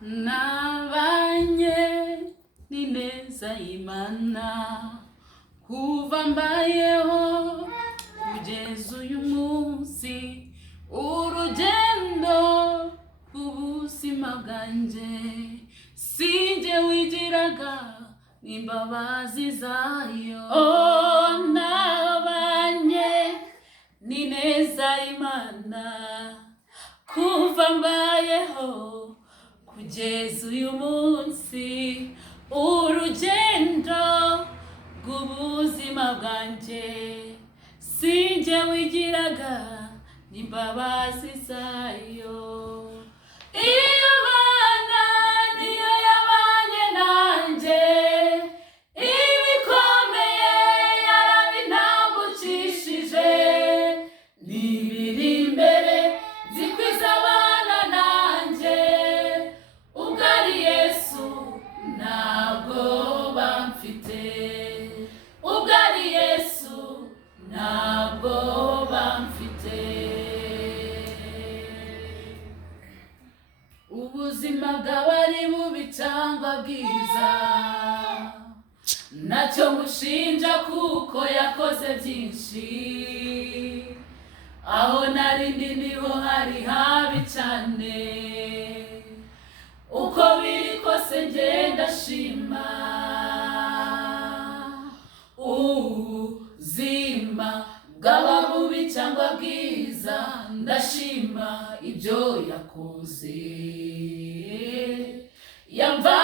nabanye n'ineza y'Imana kuva mbayeho kugeza uyu munsi, urugendo rw'ubuzima bwanjye sinjye wigiraga n'imbabazi zayo. Nabanye n'ineza y'Imana kuva mbayeho kugeza uyu munsi, urugendo rw'ubuzima bwanjye sinjye wigiraga n'imbabazi zayo. Iyo Mana niyo yabanye nanjye, ibikomeye yarabintambukishije, n'ibiri imbere nzikwiza abana nanjye. Ubwo ari Yesu ntabwo bamfite, ubwo ari Yesu ntabwo bamfite. Ubuzima bwawe ari bubi cyangwa bwiza, ntacyo mushinja kuko yakoze byinshi. Aho nari ndi niho hari habi cyane, uko biri kose ngenda shima. Ubuzima bwaba bubi cyangwa bwiza, ndashima ibyo yakoze. Yamva